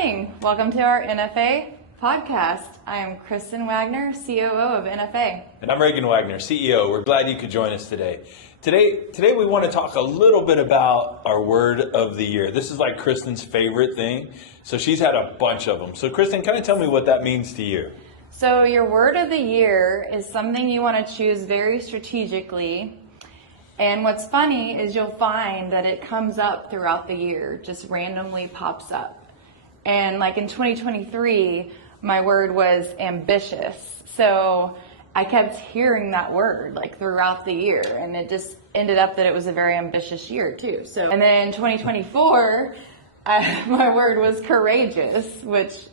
morning. Welcome to our NFA podcast. I am Kristen Wagner, COO of NFA. And I'm Reagan Wagner, CEO. We're glad you could join us today. Today we want to talk a little bit about our word of the year. This is like Kristen's favorite thing. So she's had a bunch of them. So Kristen, kind of tell me what that means to you. So your word of the year is something you want to choose very strategically. And what's funny is you'll find that it comes up throughout the year, just randomly pops up. And like in 2023, my word was ambitious. So I kept hearing that word like throughout the year, and it just ended up that it was a very ambitious year too. So, and then 2024, my word was courageous, which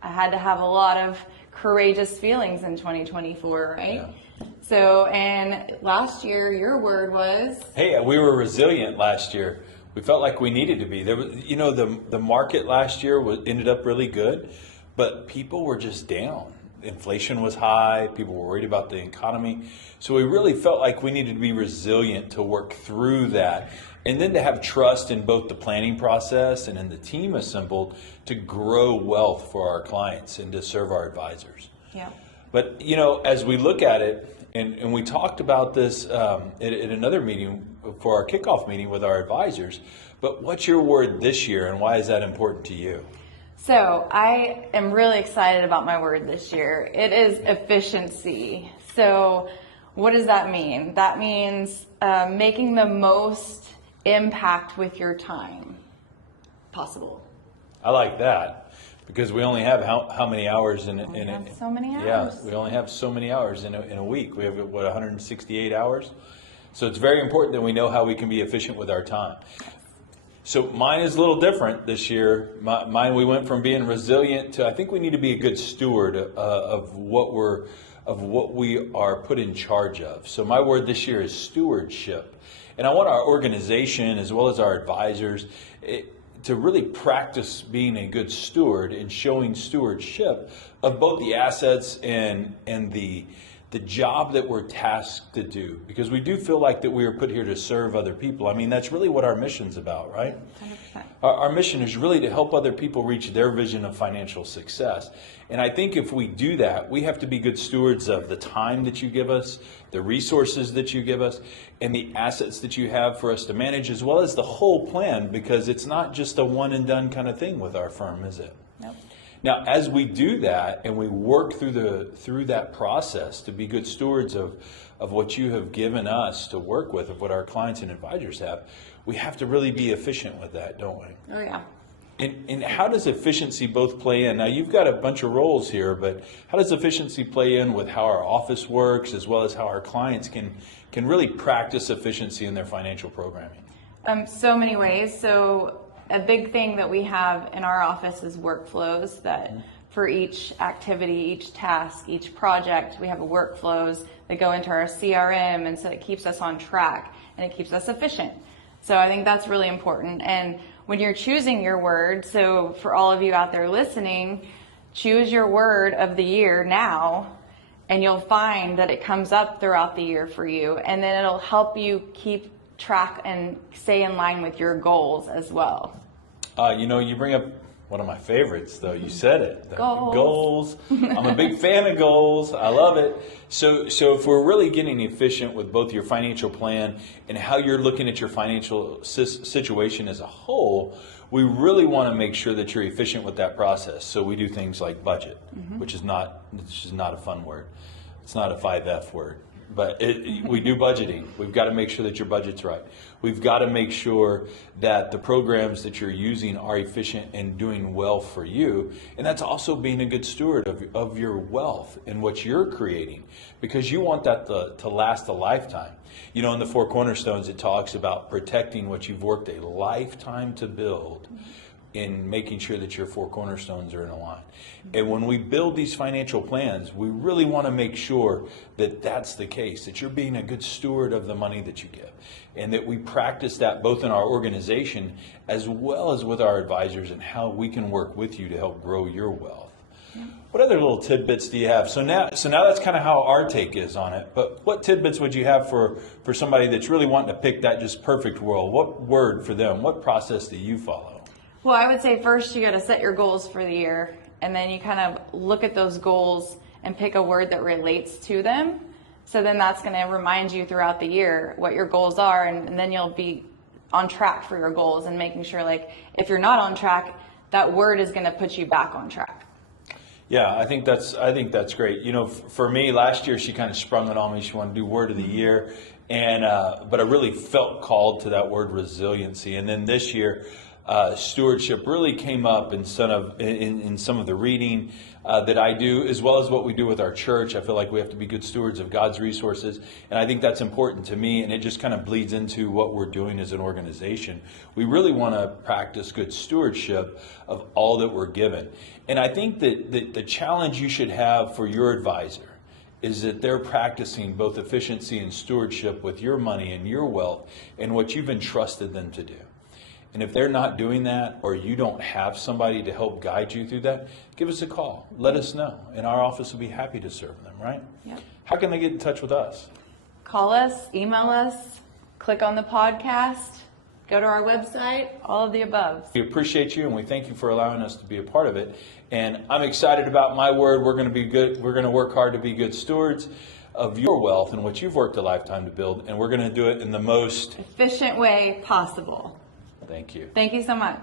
I had to have a lot of courageous feelings in 2024, right? Yeah. So, and last year, your word was? Hey, we were resilient last year. We felt like we needed to be. There was, the market last year ended up really good, but people were just down. Inflation was high. People were worried about the economy. So we really felt like we needed to be resilient to work through that. And then to have trust in both the planning process and in the team assembled to grow wealth for our clients and to serve our advisors. Yeah. But, as we look at it, and we talked about this at another meeting for our kickoff meeting with our advisors, but what's your word this year and why is that important to you? So I am really excited about my word this year. It is efficiency. So what does that mean? That means making the most impact with your time possible. I like that. Because we only have how many hours in it? So many hours. Yeah, we only have so many hours in a week. We have, 168 hours? So it's very important that we know how we can be efficient with our time. So mine is a little different this year. Mine, we went from being resilient to I think we need to be a good steward of what we are put in charge of. So my word this year is stewardship. And I want our organization as well as our advisors to really practice being a good steward and showing stewardship of both the assets and the job that we're tasked to do. Because we do feel like that we are put here to serve other people. I mean, that's really what our mission's about, right? 100%. Our mission is really to help other people reach their vision of financial success. And I think if we do that, we have to be good stewards of the time that you give us, the resources that you give us, and the assets that you have for us to manage, as well as the whole plan, because it's not just a one and done kind of thing with our firm, is it? Nope. Now, as we do that and we work through that process to be good stewards of what you have given us to work with, of what our clients and advisors have, we have to really be efficient with that, don't we? Oh, yeah. And how does efficiency both play in? Now, you've got a bunch of roles here, but how does efficiency play in with how our office works, as well as how our clients can really practice efficiency in their financial programming? So many ways. So a big thing that we have in our office is workflows that for each activity, each task, each project, we have workflows that go into our CRM, and so it keeps us on track and it keeps us efficient. So I think that's really important. And when you're choosing your word, so for all of you out there listening, choose your word of the year now, and you'll find that it comes up throughout the year for you, and then it'll help you keep track and stay in line with your goals as well. You bring up one of my favorites, though. You said it. Goals. I'm a big fan of goals. I love it. So if we're really getting efficient with both your financial plan and how you're looking at your financial situation as a whole, we really want to make sure that you're efficient with that process. So we do things like budget, which is not a fun word. It's not a 5F word. But we do budgeting. We've got to make sure that your budget's right. We've got to make sure that the programs that you're using are efficient and doing well for you. And that's also being a good steward of your wealth and what you're creating, because you want that to last a lifetime. In the Four Cornerstones, it talks about protecting what you've worked a lifetime to build, in making sure that your four cornerstones are in a line. And when we build these financial plans, we really want to make sure that that's the case, that you're being a good steward of the money that you give, and that we practice that both in our organization as well as with our advisors, and how we can work with you to help grow your wealth. Yeah. What other little tidbits do you have? So now that's kind of how our take is on it, but what tidbits would you have for somebody that's really wanting to pick that just perfect role? What word for them? What process do you follow? Well, I would say first you got to set your goals for the year, and then you kind of look at those goals and pick a word that relates to them. So then that's going to remind you throughout the year what your goals are, and then you'll be on track for your goals, and making sure, like, if you're not on track, that word is going to put you back on track. Yeah, I think that's great. You know, for me, last year she kind of sprung it on me. She wanted to do word of the year, and but I really felt called to that word resiliency. And then this year, stewardship really came up in some of the reading that I do, as well as what we do with our church. I feel like we have to be good stewards of God's resources, and I think that's important to me, and it just kind of bleeds into what we're doing as an organization. We really want to practice good stewardship of all that we're given. And I think that the challenge you should have for your advisor is that they're practicing both efficiency and stewardship with your money and your wealth and what you've entrusted them to do. And if they're not doing that, or you don't have somebody to help guide you through that, give us a call. Let us know. And our office will be happy to serve them, right? Yep. How can they get in touch with us? Call us, email us, click on the podcast, go to our website, all of the above. We appreciate you, and we thank you for allowing us to be a part of it. And I'm excited about my word. We're going to be good. We're going to work hard to be good stewards of your wealth and what you've worked a lifetime to build. And we're going to do it in the most efficient way possible. Thank you. Thank you so much.